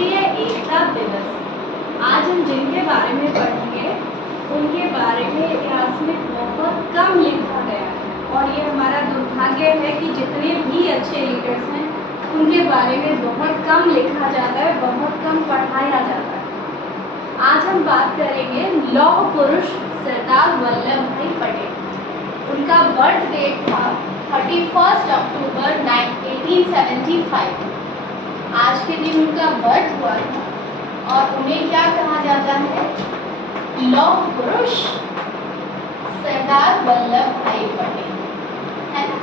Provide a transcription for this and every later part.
राष्ट्रीय एकता दिवस। आज हम जिनके बारे में पढ़ेंगे उनके बारे में इतिहास में बहुत कम लिखा गया है और ये हमारा दुर्भाग्य है कि जितने भी अच्छे लीडर्स हैं उनके बारे में बहुत कम लिखा जाता है, बहुत कम पढ़ाया जाता है। आज हम बात करेंगे लौह पुरुष सरदार वल्लभ भाई पटेल। उनका बर्थ डेट था 31 अक्टूबर 1875। आज के दिन उनका बर्थ हुआ था और उन्हें क्या कहा जाता है? लौह पुरुष सरदार वल्लभ भाई पटेल, है ना?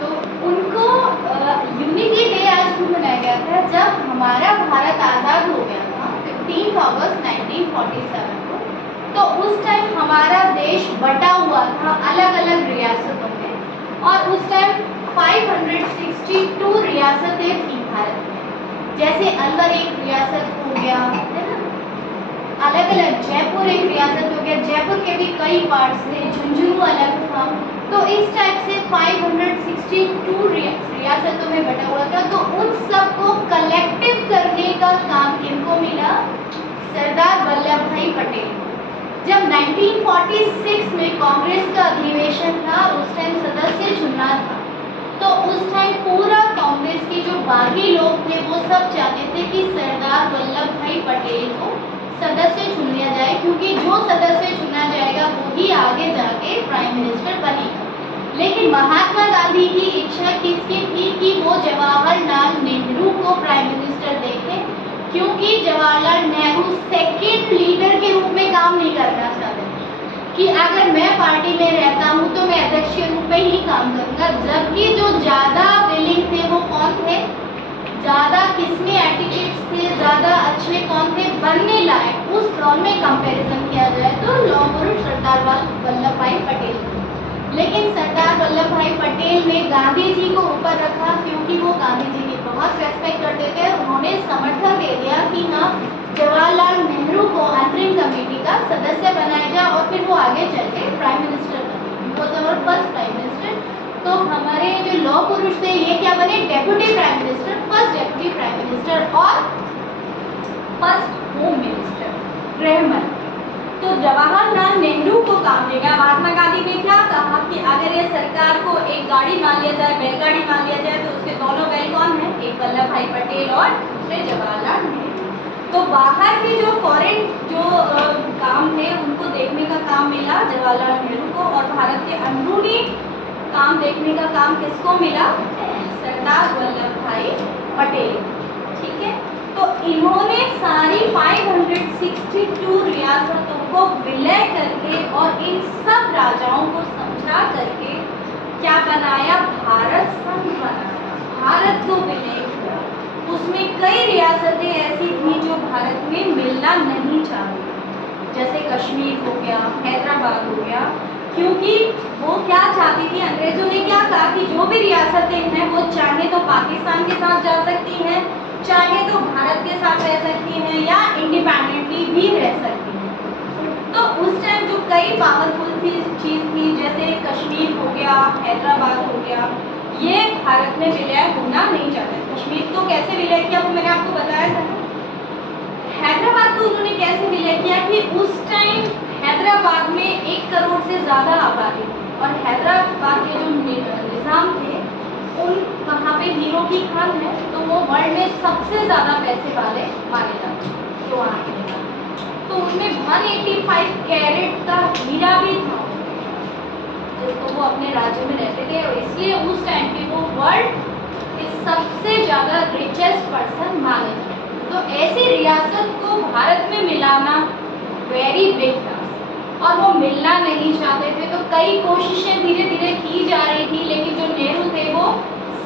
तो उनको यूनिटी डे आज क्यों मनाया गया था? जब हमारा भारत आज़ाद हो गया था 15 अगस्त 1947 को, तो उस टाइम हमारा देश बटा हुआ था अलग अलग रियासतों में और उस टाइम 562 रियासतें थी भारत में। जैसे अलवर एक रियासत हो गया, है ना? अलग अलग जयपुर एक रियासत हो गया, जयपुर के भी कई पार्ट्स थे, झुंझुनू अलग था। तो इस टाइप से 562 रियासतों में बटा हुआ था। तो उन सबको कलेक्टिव करने का काम किनको मिला? सरदार वल्लभ भाई पटेल। जब 1946 में कांग्रेस का अधिवेशन था, उस टाइम सदस्य चुनना था, तो उस टाइम पूरा कांग्रेस के जो बागी लोग थे वो सब चाहते थे कि सरदार वल्लभ भाई पटेल को सदस्य चुन लिया जाए, क्योंकि जो सदस्य चुना जाएगा वो ही आगे जाके प्राइम मिनिस्टर बनेगा। लेकिन महात्मा गांधी की इच्छा किसकी थी कि वो जवाहरलाल नेहरू को प्राइम मिनिस्टर देखें, क्योंकि जवाहरलाल नेहरू सेकेंड लीडर के रूप में काम नहीं करना चाहते कि अगर मैं पार्टी में रहता हूँ तो मैं अध्यक्ष के रूप में ही काम करूँगा। जबकि जो ज़्यादा विलिंग थे वो कौन थे? ज़्यादा किसमें एटिट्यूड्स थे, ज़्यादा अच्छे कौन थे बनने लायक? उस दौर में कंपैरिजन किया जाए तो लौह पुरुष सरदार वल्लभ भाई पटेल थे। लेकिन सरदार वल्लभ भाई पटेल ने गांधी जी को ऊपर रखा, क्योंकि वो गांधी जी की बहुत रेस्पेक्ट करते थे। उन्होंने समर्थन दे दिया कि हाँ, जवाहरलाल नेहरू को अंतरिम कमेटी का सदस्य बनाया जाए और फिर वो आगे चल के प्राइम मिनिस्टर बने। वो तो और फर्स्ट प्राइम मिनिस्टर। तो हमारे जो लौह पुरुष थे ये क्या बने? Deputy prime minister, first deputy prime minister और फर्स्ट होम मिनिस्टर, गृह मंत्री। तो जवाहरलाल नेहरू को काम देगा। महात्मा गांधी ने क्या कहा कि अगर ये सरकार को एक गाड़ी मान लिया जाए, बैलगाड़ी मान लिया जाए, तो उसके दोनों बैल कौन है? एक वल्लभ भाई पटेल और दूसरे जवाहरलाल नेहरू। तो बाहर के जो फॉरेन जो काम थे उनको देखने का काम मिला जवाहरलाल नेहरू को, और भारत के अंदरूनी काम देखने का काम किसको मिला? सरदार वल्लभ भाई पटेल। ठीक है, तो इन्होंने सारी 562 रियासतों को विलय करके और इन सब राजाओं को समझा करके क्या बनाया? भारत संघ बनाया। भारत को विलय किया। उसमें कई रियासतें ऐसी थी जो भारत में मिलना नहीं चाहती, जैसे कश्मीर हो गया, हैदराबाद हो गया, क्योंकि वो क्या चाहती थी? अंग्रेजों ने क्या कहा कि जो भी रियासतें हैं वो चाहे तो पाकिस्तान के साथ जा सकती हैं, चाहे तो भारत के साथ रह सकती हैं, या इंडिपेंडेंटली भी रह सकती हैं। तो उस टाइम जो कई पावरफुल चीज़ थी, जैसे कश्मीर हो गया, हैदराबाद हो गया, ये भारत में विलय होना नहीं चाहते। कश्मीर तो कैसे विलय किया वो मैंने आपको बताया था। हैदराबाद को उन्होंने कैसे विलय किया कि उस टाइम हैदराबाद में 1 करोड़ से ज़्यादा आबादी थी और हैदराबाद के जो निज़ाम थे उन वहाँ पे हीरो की खान है, तो वो वर्ल्ड में सबसे ज़्यादा पैसे वाले माने जाते हैं जो वहाँ के निज़ाम। तो उनमें 185 कैरेट का हीरा भी था जिसको वो अपने राज्य में रहते थे, और इसलिए उस टाइम पे वो वर्ल्ड के सबसे ज़्यादा रिचेस्ट पर्सन माने थे। तो ऐसी रियासत को भारत में मिलाना वेरी बिग टास्क, और वो मिलना नहीं चाहते थे। तो कई कोशिशें धीरे धीरे की जा रही थी, लेकिन जो नेहरू थे वो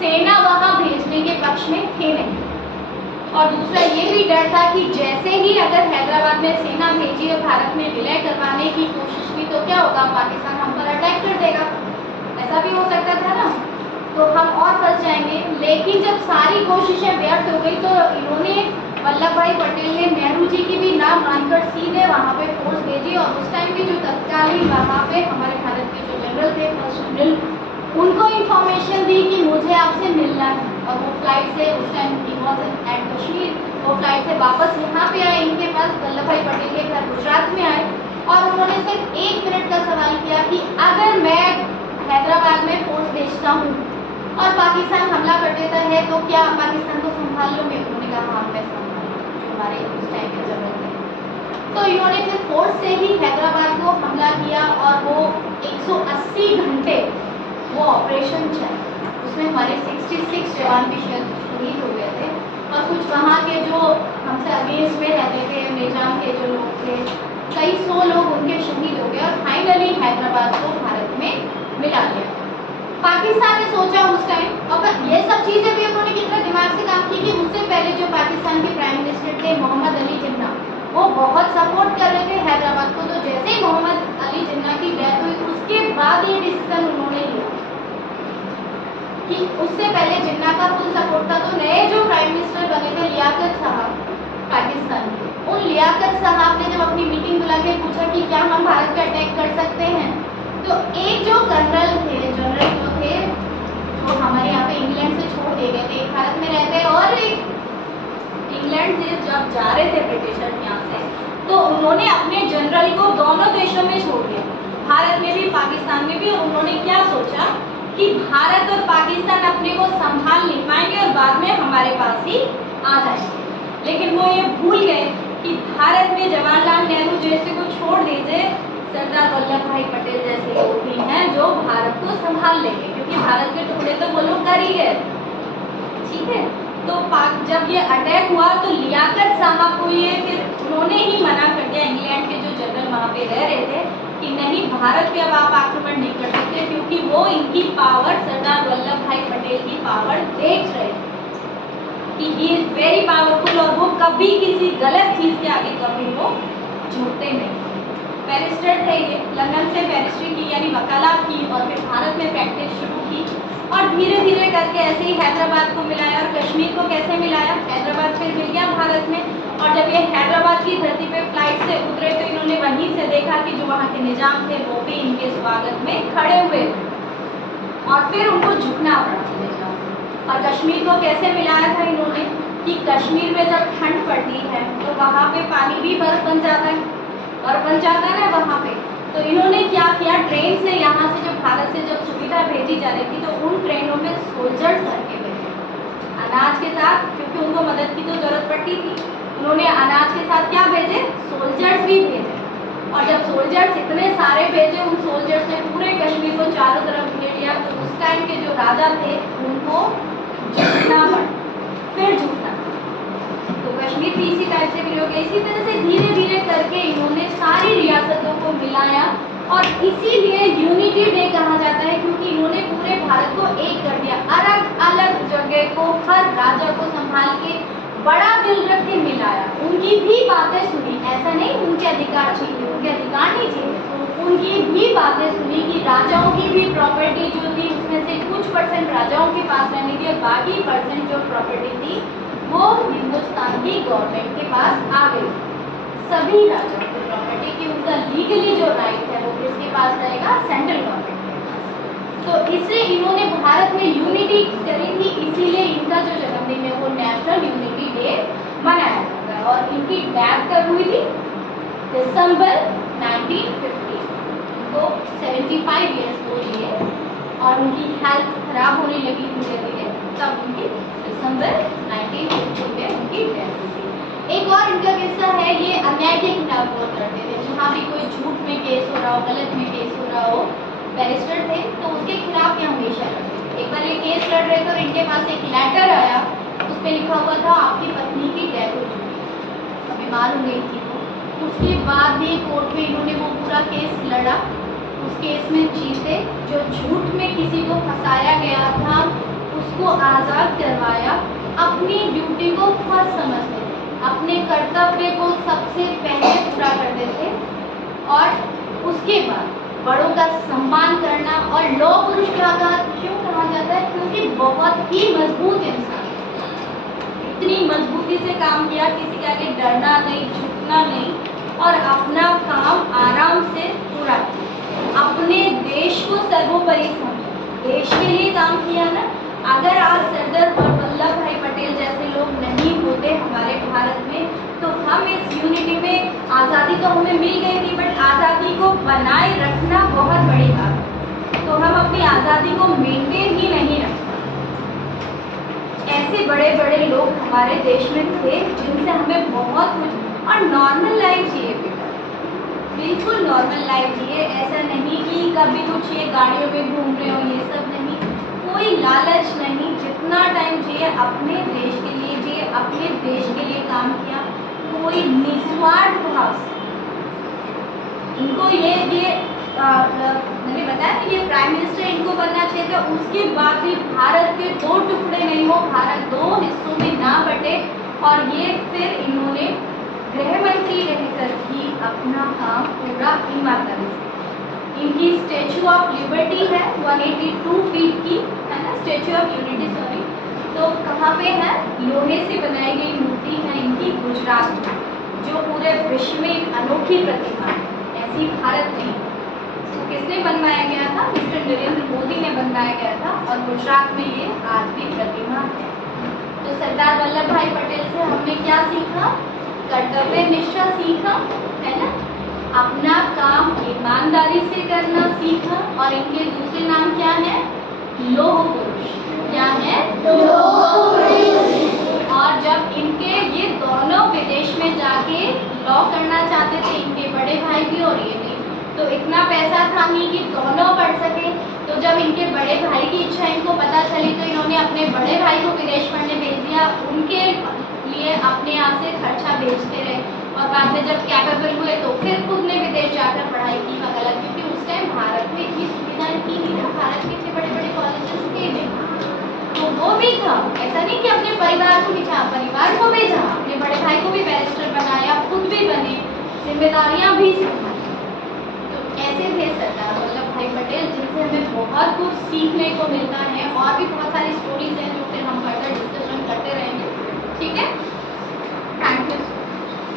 सेना वहाँ भेजने के पक्ष में थे नहीं। और दूसरा ये भी डर था कि जैसे ही अगर हैदराबाद में सेना भेजी और भारत में विलय करवाने की कोशिश की तो क्या होगा? पाकिस्तान हम पर अटैक कर देगा, ऐसा भी हो सकता था ना, तो हम और फंस जाएंगे। लेकिन जब सारी कोशिशें व्यर्थ हो गई तो इन्होंने वल्लभ भाई पटेल ने नेहरू जी की भी ना मानकर सीधे वहाँ पे फोर्स भेजी, और उस टाइम भी जो तत्कालीन वहाँ पे हमारे भारत के जो जनरल थे, फर्स्ट जनरल, उनको इन्फॉर्मेशन दी कि मुझे आपसे मिलना है, और वो फ्लाइट से उस time he was at Kashmir वो फ्लाइट से वापस यहाँ पे आए, इनके पास वल्लभ भाई पटेल के घर गुजरात में आए और उन्होंने सिर्फ 1 मिनट का सवाल किया कि अगर मैं हैदराबाद में फोर्स भेजता हूँ और पाकिस्तान हमला कर देता है तो क्या पाकिस्तान को संभाल लोगे? उन्होंने कहा हाँ मैं संभाल, जो हमारे उस टाइम के जरूरत है। तो इन्होंने फिर फोर्स से ही हैदराबाद को हमला किया और वो 180 घंटे वो ऑपरेशन चला। उसमें हमारे 66 जवान भी शहीद हो गए थे और कुछ वहाँ के जो हमसे अगेंस्ट में रहते थे निजाम के जो लोग थे, कई 100 लोग उनके शहीद हो गए और फाइनली हैदराबाद को भारत में मिला लिया। पाकिस्तान ने सोचा उस टाइम, और ये सब चीज़ें भी उन्होंने कितना दिमाग से काम की कि उससे पहले जो पाकिस्तान के प्राइम मिनिस्टर थे मोहम्मद अली जिन्ना, वो बहुत सपोर्ट कर रहे थे हैदराबाद को। तो जैसे ही मोहम्मद अली जिन्ना की डेथ हुई उसके बाद ये डिसीजन उन्होंने लिया कि उससे पहले जिन्ना का फुल सपोर्ट था। तो नए जो प्राइम मिनिस्टर बने थे लियाकत साहब पाकिस्तान के, उन लियाकत साहब ने जब अपनी मीटिंग बुला के पूछा कि क्या हम भारत पे अटैक कर सकते हैं, तो एक जो जनरल जो थे जो हमारे यहाँ पे इंग्लैंड से छोड़ दिए गए थे, एक भारत में रहते और एक इंग्लैंड से जब जा रहे थे ब्रिटिशर यहाँ से, तो उन्होंने अपने जनरल को दोनों देशों में छोड़ दिया, भारत में भी पाकिस्तान में भी। और उन्होंने क्या सोचा कि भारत और पाकिस्तान अपने को संभाल नहीं पाएंगे और बाद में हमारे पास ही आ जाएंगे। लेकिन वो ये भूल गए कि भारत में जवाहरलाल नेहरू जैसे को छोड़ दीजिए, सरदार वल्लभ भाई पटेल जैसे लोग भी हैं जो भारत को संभाल लेंगे, क्योंकि भारत के टुकड़े तो वो लोग कर ही गए। ठीक है, तो जब ये अटैक हुआ तो लियाकत साहब को ये फिर उन्होंने ही मना कर दिया, इंग्लैंड के जो जनरल वहाँ पे रह रहे थे, कि नहीं भारत पे अब आप आक्रमण नहीं कर सकते, क्योंकि वो इनकी पावर, सरदार वल्लभ भाई पटेल की पावर देख रहे थे कि ही इज वेरी पावरफुल और वो कभी किसी गलत चीज़ के आगे कभी वो झुकते नहीं। बैरिस्टर थे ये, लंदन से बैरिस्ट्री की यानी वकालत की और फिर भारत में प्रैक्टिस शुरू की और धीरे धीरे करके ऐसे ही हैदराबाद को मिलाया। और कश्मीर को कैसे मिलाया? हैदराबाद फिर मिल गया भारत में। और जब ये हैदराबाद की धरती पे फ्लाइट से उतरे तो इन्होंने वहीं से देखा कि जो वहाँ के निजाम थे वो भी इनके स्वागत में खड़े हुए और फिर उनको झुकना पड़ा निजाम। और कश्मीर को कैसे मिलाया था इन्होंने कि कश्मीर में जब ठंड पड़ती है तो वहाँ पे पानी भी बर्फ बन जाता है, बर्फ बन जाता है ना वहाँ पे। तो इन्होंने क्या किया, ट्रेन से यहाँ से जब भारत से जब सुविधा भेजी जा रही थी तो उन ट्रेनों में सोल्जर्स भर के भेजे अनाज के साथ, क्योंकि उनको मदद की तो जरूरत पड़ती थी। उन्होंने अनाज के साथ क्या भेजे, सोल्जर्स भी भेजे। और जब सोल्जर्स इतने सारे भेजे, उन सोल्जर्स ने पूरे कश्मीर को चारों तरफ घेर लिया। तो उस टाइम के जो राजा थे उनको झुकना पड़ा, फिर झुकना। तो कश्मीर भी इसी टाइप से मिल हो गया। इसी तरह से धीरे धीरे करके इन्होंने सारी रियासतों को मिलाया और इसीलिए यूनिटी डे कहा जाता है, क्योंकि इन्होंने पूरे भारत को एक कर दिया। अलग अलग जगह को हर राजा को संभाल के बड़ा दिल रख के मिलाया, उनकी भी बातें सुनी। ऐसा नहीं उनके अधिकार चाहिए, उनके अधिकार नहीं चाहिए, उनकी भी बातें सुनी कि राजाओं की भी प्रॉपर्टी जो थी उसमें से कुछ % राजाओं के पास रहनी थी और बाकी % जो प्रॉपर्टी थी वो हिंदुस्तान की गवर्नमेंट के पास आ गई। सभी राजाओं की प्रॉपर्टी की उनका लीगली जो राइट है वो किसके पास रहेगा, सेंट्रल गवर्नमेंट के पास। तो इसलिए इन्होंने भारत में यूनिटी करी थी, इसीलिए इनका जो जन्मदिन है वो नेशनल यूनिटी डे मनाया जाता है। और इनकी डेथ कब हुई थी, दिसंबर 1950। इनको 75 ईयर्स हो लिए और उनकी हेल्थ खराब होने लगी धीरे धीरे, तब उनकी दिसंबर 1950 में उनकी डेथ हुई थी। एक और इनका किस्सा है, ये अन्याय के खिलाफ बहुत लड़ते थे। जहाँ भी कोई झूठ में केस हो रहा हो, गलत में केस हो रहा हो, बैरिस्टर थे तो उसके खिलाफ ये हमेशा लड़ते थे। एक बार ये केस लड़ रहे थे और इनके पास एक लेटर आया, उस पर लिखा हुआ था आपकी पत्नी की डेथ हो चुकी है, बीमार हो गई थी। उसके बाद भी कोर्ट में इन्होंने वो पूरा केस लड़ा, उस केस में जीते। जो झूठ में किसी को फंसाया गया था उसको आज़ाद करवाया। अपनी ड्यूटी को फर्ज समझते थे, अपने कर्तव्य को सबसे पहले पूरा करते थे और उसके बाद बड़ों का सम्मान करना। और लौह पुरुष क्यों कहा जाता है, क्योंकि बहुत ही मजबूत इंसान, इतनी मजबूती से काम किया, किसी के आगे डरना नहीं, झुकना नहीं और अपना काम आराम से पूरा किया, अपने देश को सर्वोपरि समझा, देश के लिए काम किया ना। अगर आज सरदार वल्लभ भाई पटेल जैसे लोग नहीं होते हमारे भारत आज़ादी तो हमें मिल गई थी, बट आज़ादी को बनाए रखना बहुत बड़ी बात है। तो हम अपनी आज़ादी को मेंटेन ही नहीं रख पाए। ऐसे बड़े बड़े लोग हमारे देश में थे जिनसे हमें बहुत कुछ, और नॉर्मल लाइफ जिए बेटा, बिल्कुल नॉर्मल लाइफ जिए। ऐसा नहीं कि कभी कुछ ये गाड़ियों में घूम रहे हो, ये सब नहीं, कोई लालच नहीं। जितना टाइम जिए अपने देश के लिए जिए, अपने देश के लिए काम किया, कोई निस्वार्थ भाव से। इनको ये मैंने बताया कि ये प्राइम मिनिस्टर इनको बनना चाहिए था, उसके बाद भी भारत के दो टुकड़े नहीं हो, भारत दो हिस्सों में ना बटे, और ये फिर इन्होंने गृह मंत्री रहकर भी अपना काम पूरा ईमानदारी से। इनकी स्टैचू ऑफ लिबर्टी है 182 फीट की, है ना, स्टैचू ऑफ यूनिटी, सॉरी। तो कहाँ पे है? लोहे से बनाई गई मूर्ति है इनकी, गुजरात में, जो पूरे विश्व में एक अनोखी प्रतिमा है, ऐसी भारत में। तो किसने बनवाया गया था? मिस्टर नरेंद्र मोदी ने बनवाया गया था, और गुजरात में ये आज भी प्रतिमा है। तो सरदार वल्लभ भाई पटेल से हमने क्या सीखा? कर्तव्य निष्ठा सीखा, है ना, अपना काम ईमानदारी से करना सीखा, और इनके दूसरे नाम क्या है? लौह पुरुष। क्या है? लौह पुरुष। और जब इनके ये दोनों विदेश में जाके लॉ करना चाहते थे, इनके बड़े भाई भी और ये भी, तो इतना पैसा था नहीं कि दोनों पढ़ सके। तो जब इनके बड़े भाई की इच्छा इनको पता चली, तो इन्होंने अपने बड़े भाई को विदेश पढ़ने भेज दिया, उनके लिए अपने यहाँ से खर्चा भेजते रहे, और बाद में जब कैपेबल हुए तो फिर खुद ने विदेश जाकर पढ़ाई की वगैरह, क्योंकि उस टाइम भारत में इतनी सुविधाएं थी नहीं ना, भारत में इतने बड़े बड़े कॉलेजेस थे नहीं। तो वो भी था, ऐसा नहीं कि अपने परिवार को भेजा, परिवार को भेजा, अपने बड़े भाई को भी बैरिस्टर बनाया, खुद भी बने, जिम्मेदारियां भी संभाली। तो ऐसे थे सरदार वल्लभ भाई पटेल, जिनसे हमें बहुत कुछ सीखने को मिलता है, और भी बहुत सारी स्टोरीज हैं जो